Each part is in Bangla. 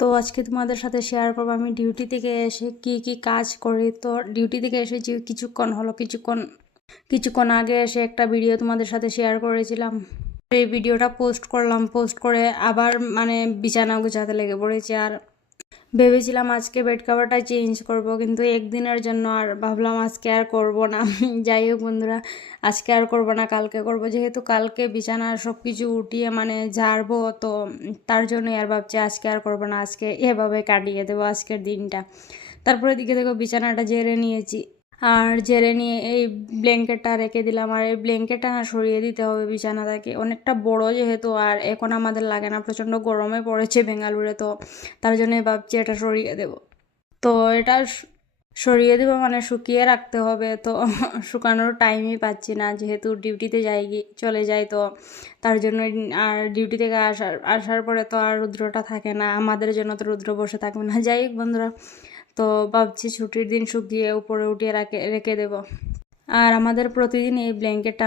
তো আজকে তোমাদের সাথে শেয়ার করবো আমি ডিউটি থেকে এসে কি কি কাজ করি। তো ডিউটি থেকে এসে যে কিছুক্ষণ হলো, কিছুক্ষণ আগে এসে একটা ভিডিও তোমাদের সাথে শেয়ার করেছিলাম। এই ভিডিওটা পোস্ট করলাম, পোস্ট করে আবার বিছানা গুছাতে লেগে পড়েছি। আর ভেবেছিলাম আজকে বেড কভারটা চেঞ্জ করব, কিন্তু একদিনের জন্য, আর ভাবলাম আজকে আর করব না। যাই হোক বন্ধুরা, আজকে আর করব না, কালকে করব, যেহেতু কালকে বিছানার সব কিছু উঠিয়ে ঝাড়বো। তো তার জন্যই আর ভাবছি আজকে আর করব না, আজকে এভাবে কাটিয়ে দেবো আজকের দিনটা। তারপরে দিকে দেখো বিছানাটা ঝেড়ে নিয়েছি, আর ঝেড়ে নিয়ে এই ব্ল্যাঙ্কেটটা রেখে দিলাম। আর এই ব্ল্যাঙ্কেটটা সরিয়ে দিতে হবে বিছানা থেকে, অনেকটা বড় যেহেতু, আর এখন আমাদের লাগে না, প্রচণ্ড গরমে পড়েছে বেঙ্গালুরে। তো তার জন্যই ভাবছি এটা সরিয়ে দেব। তো এটা সরিয়ে দেবো শুকিয়ে রাখতে হবে। তো শুকানোর টাইমই পাচ্ছি না, যেহেতু ডিউটিতে চলে যাই। তো তার জন্য, আর ডিউটি থেকে আসার পরে তো আর রুদ্রটা থাকে না, আমাদের জন্য তো রুদ্র বসে থাকবে না। যাই হোক বন্ধুরা, তো ভাবছি ছুটির দিন শুকিয়ে উপরে উঠিয়ে রেখে দেব। আর আমাদের প্রতিদিন এই ব্ল্যাঙ্কেটটা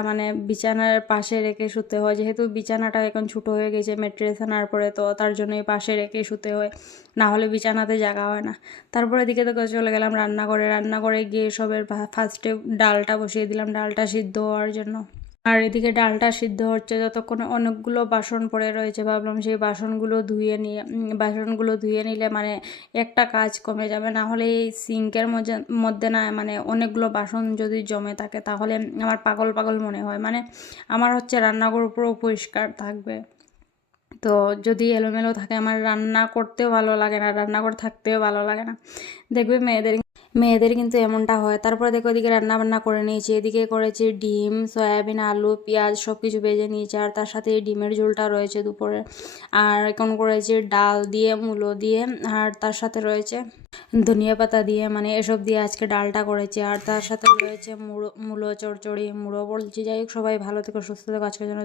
বিছানার পাশে রেখে শুতে হয়, যেহেতু বিছানাটা এখন ছোটো হয়ে গেছে ম্যাট্রেস আনার পরে। তো তার জন্য এই পাশে রেখে শুতে হয়, না হলে বিছানাতে জায়গা হয় না। তারপরে দিকে তো চলে গেলাম রান্নাঘরে গিয়ে সবের ফার্স্টে ডালটা বসিয়ে দিলাম, ডালটা সিদ্ধ হওয়ার জন্য। আর এদিকে ডালটা সিদ্ধ হচ্ছে, যতক্ষণে অনেকগুলো বাসন পড়ে রয়েছে, ভাবলাম সেই বাসনগুলো ধুয়ে নিলে একটা কাজ কমে যাবে। না হলে এই সিঙ্কের মধ্যে না অনেকগুলো বাসন যদি জমে থাকে, তাহলে আমার পাগল পাগল মনে হয়। আমার হচ্ছে রান্নাঘর পুরো পরিষ্কার থাকবে, তো যদি এলোমেলো থাকে আমার রান্না করতেও ভালো লাগে না, রান্নাঘর থাকতেও ভালো লাগে না। দেখবে মেয়েদের কিন্তু এমনটা হয়। তারপরে দেখো এদিকে রান্না বান্না করে নিয়েছি, এদিকে করেছি ডিম, সয়াবিন, আলু, পেঁয়াজ সব কিছু ভেজে নিয়েছি। আর তার সাথে এই ডিমের ঝোলটা রয়েছে দুপুরে। আর এখন করেছি ডাল দিয়ে, মূলো দিয়ে, আর তার সাথে রয়েছে ধনিয়া পাতা দিয়ে, এসব দিয়ে আজকে ডালটা করেছি। আর তার সাথে রয়েছে মূলো চচ্চড়ি, মুড়ো বলছি। যাই হোক, সবাই ভালো থেকো, সুস্থ থেকো, আজকের জন্য